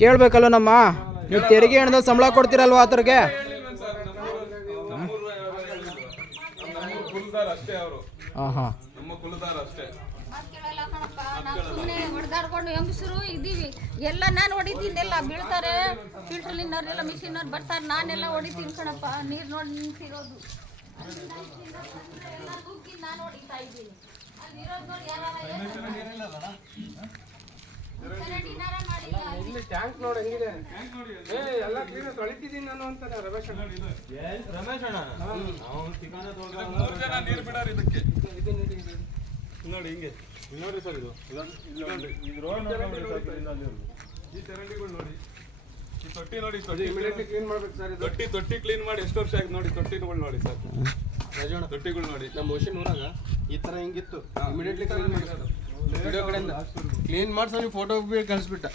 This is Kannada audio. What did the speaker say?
ಕೇಳ್ಬೇಕಲ್ಲ ನಮ್ಮ ನೀವು ತೆರಿಗೆ ಹಣದ ಸಂಬಳ ಕೊಡ್ತೀರಲ್ವಾ ಆತರಿಗೆ? ಹೊಡೆದಾಡ್ಕೊಂಡು ಹೆಂಗಸರು ಇದೀವಿ ಎಲ್ಲ. ನಾನು ಹೊಡಿತೀನಿ, ಎಲ್ಲ ಬೀಳ್ತಾರೆ. ಫಿಲ್ಟರ್ ನಿನ್ನವ್ರೆಲ್ಲ ಮಿಷಿನವ್ರು ಬರ್ತಾರೆ, ನಾನೆಲ್ಲ ಹೊಡಿತೀನಿ ಕಣಪ್ಪ. ನೀರು ನೋಡಿ ನಿಂತಿರೋದು ಎಲ್ಲ ತೂಕಿ ನಾನು ಹೊಡಿತಾ ಇದ್ದೀನಿ. ಟ್ಯಾಂಕ್ ನೋಡಿ ಹೆಂಗಿದೆ, ಎಲ್ಲ ಕ್ಲೀನ್ ತೊಳಿತಿದ್ದೀನಿ ನಾನು ಅಂತ ರಮೇಶ್ ಅಣ್ಣ. ನೋಡಿ ಹಿಂಗೆ ನೋಡಿ ಸರ್, ಇದು ರೋಡ್ ಈ ಚರಂಡಿಗಳು ನೋಡಿ, ಈ ತೊಟ್ಟಿ ನೋಡಿ, ಇಮಿಡಿಯೇಟ್ಲಿ ಕ್ಲೀನ್ ಮಾಡ್ಬೇಕು ಸರ್. ತೊಟ್ಟಿ ಕ್ಲೀನ್ ಮಾಡಿ ಎಷ್ಟು ವರ್ಷ ಆಗಿ ನೋಡಿ. ತೊಟ್ಟಿಗಳು ನೋಡಿ ಸರ್, ರಾಜಣ್ಣ ತೊಟ್ಟಿಗಳು ನೋಡಿ. ನಮ್ಮ ಮೋಷನ್ ಊರಾಗ ಈ ತರ ಹಿಂಗಿತ್ತು, ಇಮಿಡಿಯೇಟ್ಲಿ ಕ್ಲೀನ್ ಮಾಡಿ. ವಿಡಿಯೋ ಕಡೆಯಿಂದ ಕ್ಲೀನ್ ಮಾಡ್ಸ ನೀವು ಫೋಟೋ ಕಳಿಸ್ಬಿಟ್ಟ.